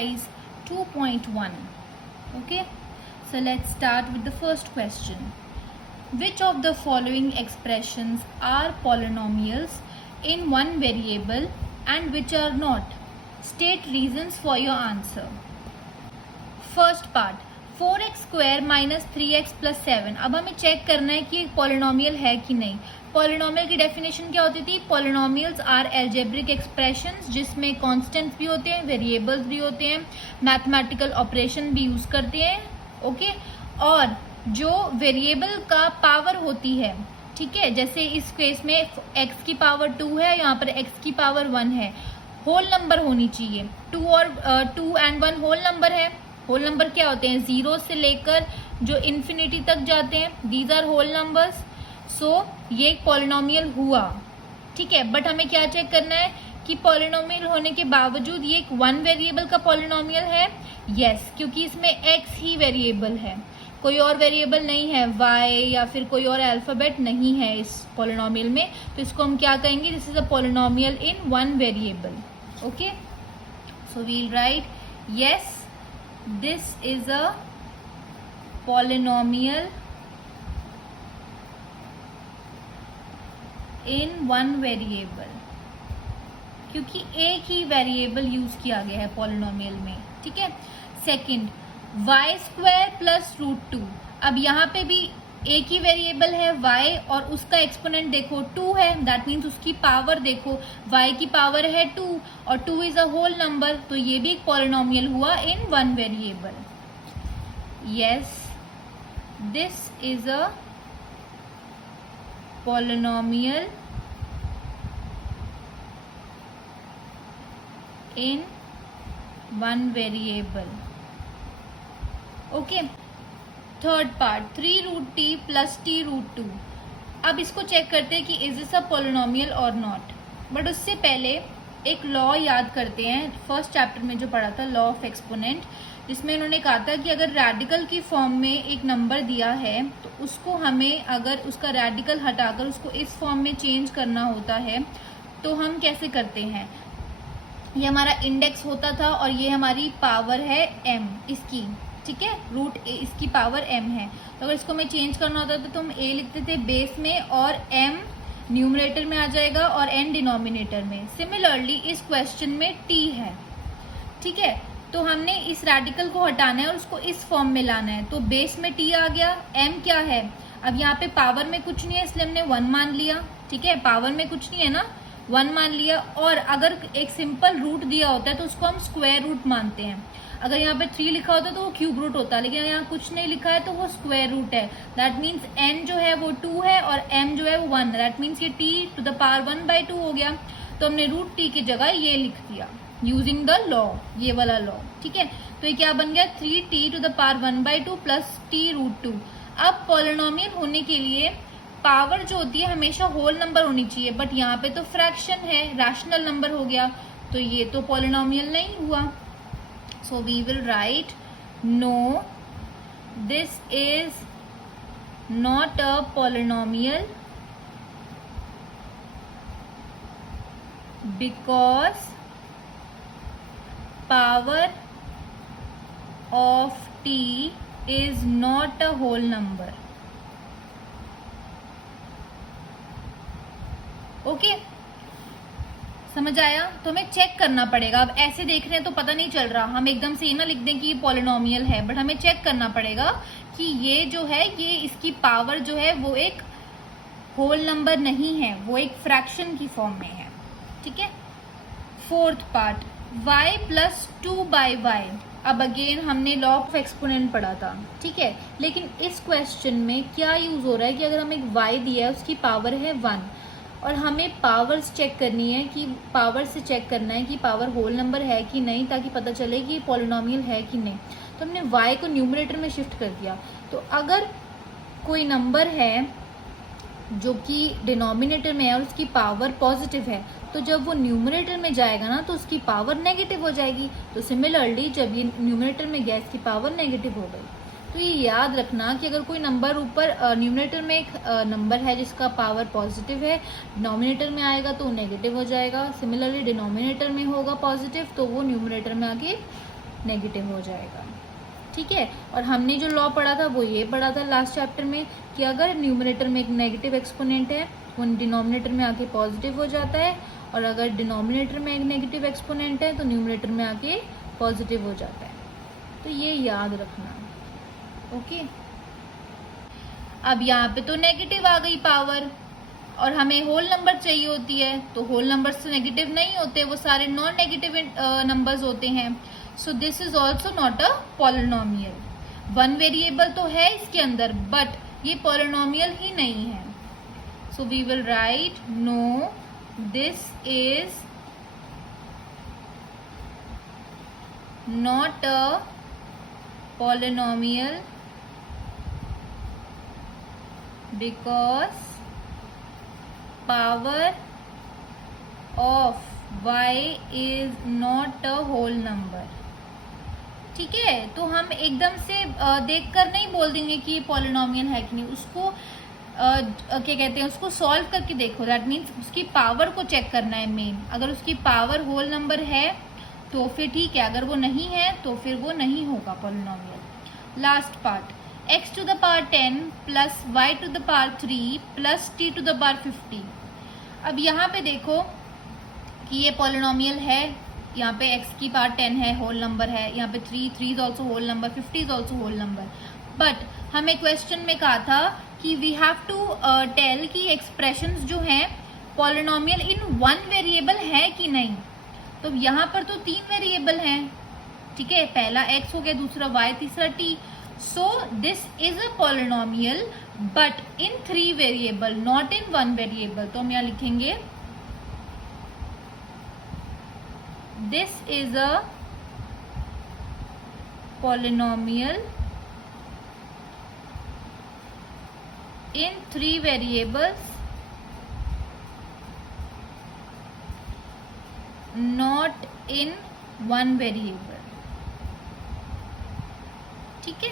exercise 2.1. Okay, so let's start with the first question. Which of the following expressions are polynomials in one variable and which are not? State reasons for your answer. First part 4x² minus 3x plus 7. अब हमें check करना है कि polynomial है कि नहीं. Polynomial की definition क्या होती थी? पॉलिनोमियल्स आर एल्जेब्रिक एक्सप्रेशंस जिसमें कांस्टेंट्स भी होते हैं, वेरिएबल्स भी होते हैं, मैथमेटिकल ऑपरेशन भी यूज करते हैं. ओके, और जो वेरिएबल का पावर होती है, ठीक है, जैसे इस केस में x की पावर 2 है, यहाँ पर x की पावर 1 है, होल नंबर होनी चाहिए. 2 और 2 एंड 1 होल नंबर है. होल नंबर क्या होते हैं? 0 से लेकर जो इन्फिनिटी तक जाते हैं, दीज आर होल नंबर्स. सो ये एक पॉलिनोमियल हुआ, ठीक है. बट हमें क्या चेक करना है कि पॉलिनोमियल होने के बावजूद ये एक वन वेरिएबल का पॉलिनोमियल है. यस, क्योंकि इसमें x ही वेरिएबल है, कोई और वेरिएबल नहीं है, y या फिर कोई और अल्फाबेट नहीं है इस पॉलिनोमियल में. तो इसको हम क्या कहेंगे? This is a polynomial in one variable. Okay, so we'll write yes, this is a polynomial in one variable, क्योंकि एक ही वेरिएबल यूज किया गया है पॉलिनोमियल में, ठीक है. Second, y² plus √2. अब यहाँ पे भी एक ही वेरिएबल है y और उसका एक्सपोनेंट देखो 2 है, दैट मीन्स उसकी पावर देखो, y की पावर है 2 और 2 इज अ होल नंबर, तो ये भी एक पॉलिनोमियल हुआ इन one variable. Yes, this is a polynomial in one variable. Okay, third part 3√t plus t√2. अब इसको चेक करते हैं कि इज दिस अ पॉलिनोमियल और नॉट. बट उससे पहले एक लॉ याद करते हैं, फर्स्ट चैप्टर में जो पढ़ा था, लॉ ऑफ एक्सपोनेंट, जिसमें उन्होंने कहा था कि अगर रेडिकल की फॉर्म में एक नंबर दिया है तो उसको हमें अगर उसका रेडिकल हटाकर उसको इस फॉर्म में चेंज करना होता है तो हम कैसे करते हैं. ये हमारा इंडेक्स होता था और ये हमारी पावर है m इसकी, ठीक है, √a इसकी पावर m है. तो अगर इसको हमें चेंज करना होता तो हम a लिखते थे बेस में और m न्यूमरेटर में आ जाएगा और n डिनोमिनेटर में. सिमिलरली इस क्वेश्चन में t है, ठीक है, तो हमने इस रेडिकल को हटाना है और उसको इस फॉर्म में लाना है. तो बेस में t आ गया, m क्या है, अब यहाँ पे पावर में कुछ नहीं है इसलिए हमने 1 मान लिया, ठीक है, पावर में कुछ नहीं है ना, 1 मान लिया. और अगर एक सिंपल रूट दिया होता है तो उसको हम स्क्वायर रूट मानते हैं. अगर यहाँ पे 3 लिखा होता है तो वो क्यूब रूट होता है, लेकिन यहाँ कुछ नहीं लिखा है तो वो स्क्वायर रूट है. दैट मीन्स n जो है वो 2 है और m जो है वो 1. दैट मीन्स ये t⁻1 by 2 हो गया. तो हमने √t की जगह ये लिख दिया यूजिंग द लॉ, ये वाला लॉ, ठीक है. तो ये क्या बन गया? 3t⁻1 by 2 plus t√2. अब पॉलिनोमियल होने के लिए पावर जो होती है हमेशा होल नंबर होनी चाहिए, बट यहाँ पे तो फ्रैक्शन है, रैशनल नंबर हो गया, तो ये तो पॉलिनोमियल नहीं हुआ. So we will write no, this is not a polynomial because power of t is not a whole number. Okay? समझ आया? तो हमें चेक करना पड़ेगा. अब ऐसे देख रहे हैं तो पता नहीं चल रहा, हम एकदम से ये ना लिख दें कि ये पॉलिनोमियल है, बट हमें चेक करना पड़ेगा कि ये जो है, ये इसकी पावर जो है वो एक होल नंबर नहीं है, वो एक फ्रैक्शन की फॉर्म में है, ठीक है. Fourth part y plus 2/y. अब अगेन हमने लॉ ऑफ एक्सपोनेंट पढ़ा था, ठीक है, लेकिन इस क्वेश्चन में क्या यूज हो रहा है कि अगर हमें एक y दिया है उसकी पावर है 1 और हमें पावर्स चेक करनी है, कि पावर से चेक करना है कि पावर होल नंबर है कि नहीं, ताकि पता चले कि पॉलिनोमियल है कि नहीं. तो हमने y को न्यूमरेटर में शिफ्ट कर दिया. तो अगर कोई नंबर है जो कि डिनोमिनेटर में है और उसकी पावर पॉजिटिव है, तो जब वो न्यूमरेटर में जाएगा ना तो उसकी पावर नेगेटिव हो जाएगी. तो सिमिलरली जब ये न्यूमरेटर में गया इसकी पावर नेगेटिव हो गई. तो ये याद रखना कि अगर कोई नंबर ऊपर न्यूमरेटर में एक नंबर है जिसका पावर पॉजिटिव है, डिनोमिनेटर में आएगा तो नेगेटिव हो जाएगा. सिमिलरली डिनोमिनेटर में होगा पॉजिटिव तो वो न्यूमरेटर में आके नेगेटिव हो जाएगा। ठीक है, और हमने जो लॉ पढ़ा था वो ये पढ़ा था लास्ट चैप्टर में कि अगर न्यूमरेटर में एक नेगेटिव एक्सपोनेंट है वो डिनोमिनेटर में आके पॉजिटिव हो जाता है, और अगर डिनोमिनेटर में एक नेगेटिव एक्सपोनेंट है तो न्यूमरेटर में आके पॉजिटिव हो जाता है। तो ये याद रखना। ओके, अब यहाँ पे तो नेगेटिव आ गई पावर, और हमें होल नंबर चाहिए होती है, तो होल नंबर्स तो नेगेटिव नहीं होते, वो सारे नॉन नेगेटिव नंबर्स होते हैं। So this is also not a polynomial. One variable तो है इसके अंदर, बट ये पॉलिनोमियल ही नहीं है। So we will write no, this is not a polynomial because power of y is not a whole number। ठीक है, तो हम एकदम से देखकर नहीं बोल देंगे कि ये पॉलिनोमियल है कि नहीं, उसको क्या कहते हैं, उसको सॉल्व करके देखो। दैट मीन्स उसकी पावर को चेक करना है मेन। अगर उसकी पावर होल नंबर है तो फिर ठीक है, अगर वो नहीं है तो फिर वो नहीं होगा polynomial. Last part, x to the power 10 plus y to the power 3 plus t to the power 50। अब यहाँ पे देखो कि ये पॉलिनोमियल है, यहाँ पे x की पावर 10 है, होल नंबर है, यहाँ पे 3 is also whole number, 50 is also whole number. But हमें क्वेश्चन में कहा था कि वी हैव टू टेल कि एक्सप्रेशंस जो हैं पॉलिनोमियल इन वन वेरिएबल है कि नहीं। तो यहाँ पर तो 3 वेरिएबल हैं, ठीक है, पहला x हो गया, दूसरा y, तीसरा t। So this is a polynomial but in 3 variable, not in 1 variable। तो हम यहाँ लिखेंगे this is a polynomial in 3 variables, not in 1 variable। ठीक है,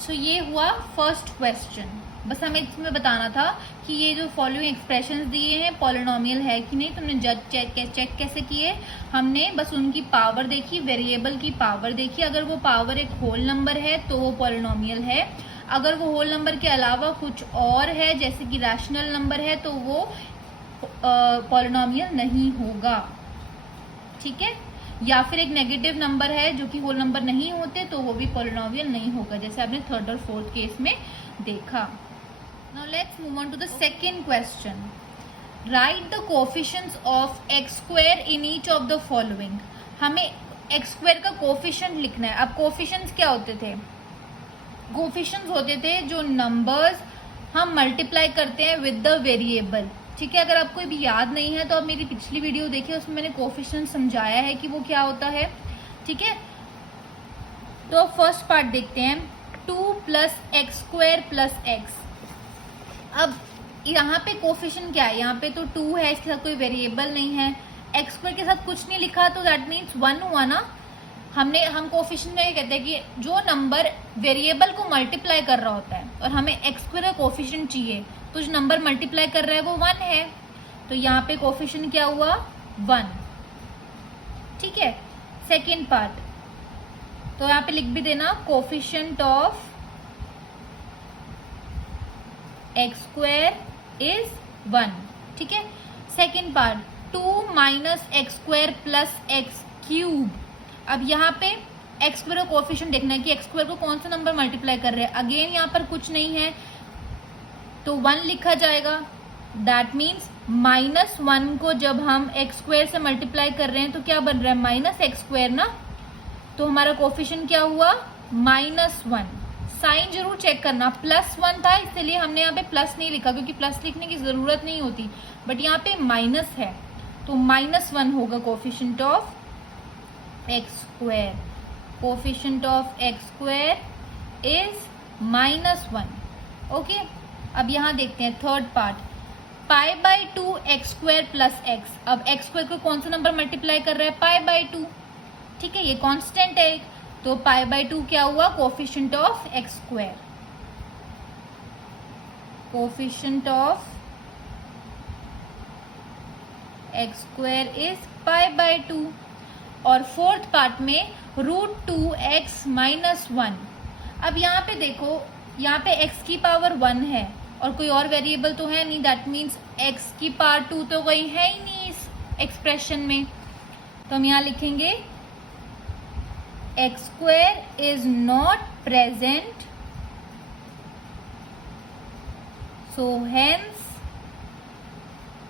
सो ये हुआ फर्स्ट क्वेश्चन। बस हमें इसमें बताना था कि ये जो फॉलोइंग एक्सप्रेशंस दिए हैं पॉलिनोमियल है कि नहीं। तुमने चेक कैसे किए, हमने बस उनकी पावर देखी, वेरिएबल की पावर देखी। अगर वो पावर एक होल नंबर है तो वो पॉलिनोमियल है, अगर वो होल नंबर के अलावा कुछ और है जैसे कि रैशनल नंबर है तो वो पॉलिनोमियल नहीं होगा। ठीक है, या फिर एक नेगेटिव नंबर है जो कि होल नंबर नहीं होते तो वो भी पॉलिनोमियल नहीं होगा, जैसे आपने थर्ड और फोर्थ केस में देखा। Now let's move on to the second question. Write the coefficients of x square in each of the following. हमें x स्क्वायर का कोफिशिएंट लिखना है। अब कोफिशिएंट्स क्या होते थे? कोफिशिएंट्स होते थे जो नंबर्स हम मल्टीप्लाई करते हैं विद द वेरिएबल। ठीक है, अगर आपको भी याद नहीं है तो आप मेरी पिछली वीडियो देखिए, उसमें मैंने कोफिशिएंट समझाया है कि वो क्या होता है। ठीक है, तो फर्स्ट पार्ट देखते हैं, 2 plus x square plus x. अब यहाँ पे कोफिशिएंट क्या है? यहाँ पे तो 2 है, इसके साथ कोई वेरिएबल नहीं है, एक्स स्क्वायर के साथ कुछ नहीं लिखा तो दैट मीन्स 1 हुआ ना। हम कोफिशिएंट में ये कहते हैं कि जो नंबर वेरिएबल को मल्टीप्लाई कर रहा होता है और हमें एक्स स्क्वायर का कोफिशिएंट चाहिए, तो जो नंबर मल्टीप्लाई कर रहा है वो 1 है, तो यहाँ पे कोफिशिएंट क्या हुआ? 1। ठीक है, सेकेंड पार्ट, तो यहाँ पे लिख भी देना coefficient of x square is 1। ठीक है, second part, 2 minus x square plus x cube. अब यहाँ पे एक्स स्क्वायर का कोफिशिएंट देखना है कि एक्स स्क्वायर को कौन सा नंबर मल्टीप्लाई कर रहे हैं। अगेन यहाँ पर कुछ नहीं है तो 1 लिखा जाएगा। दैट मीन्स -1 को जब हम एक्स स्क्वायर से मल्टीप्लाई कर रहे हैं तो क्या बन रहा है? माइनस एक्स स्क्वायर ना। तो हमारा कोफिशिएंट क्या हुआ? -1। साइन जरूर चेक करना, +1 था इसलिए हमने यहाँ पे प्लस नहीं लिखा क्योंकि प्लस लिखने की जरूरत नहीं होती, बट यहाँ पे माइनस है तो -1 होगा coefficient of x square. Coefficient of x square is -1। Okay, अब यहाँ देखते हैं third part, π/2 x square plus x. अब एक्स स्क्वायर को कौन सा नंबर मल्टीप्लाई कर रहा है? π/2। ठीक है, ये कांस्टेंट है तो π/2 क्या हुआ? Coefficient of x square. Coefficient of x square is π/2। और फोर्थ पार्ट में √2x माइनस 1। अब यहाँ पे देखो, यहाँ पे x की पावर 1 है और कोई और वेरिएबल तो है नहीं, दैट मीन्स x की पावर 2 तो कोई है ही नहीं इस एक्सप्रेशन में। तो हम यहाँ लिखेंगे x square is not present, so hence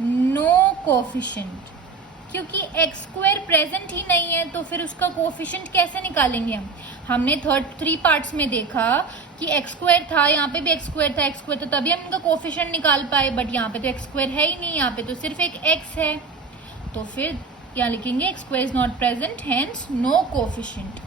no coefficient. क्योंकि x स्क्वायर प्रेजेंट ही नहीं है तो फिर उसका कोफिशिएंट कैसे निकालेंगे हम? हमने थ्री पार्ट्स में देखा कि x स्क्वायर था, यहाँ पे भी x स्क्वायर था, तभी हम इनका कोफिशिएंट निकाल पाए, बट यहाँ पे तो x स्क्वायर है ही नहीं, यहाँ पे तो सिर्फ एक x है। तो फिर यहाँ लिखेंगे x square is not present, hence no coefficient.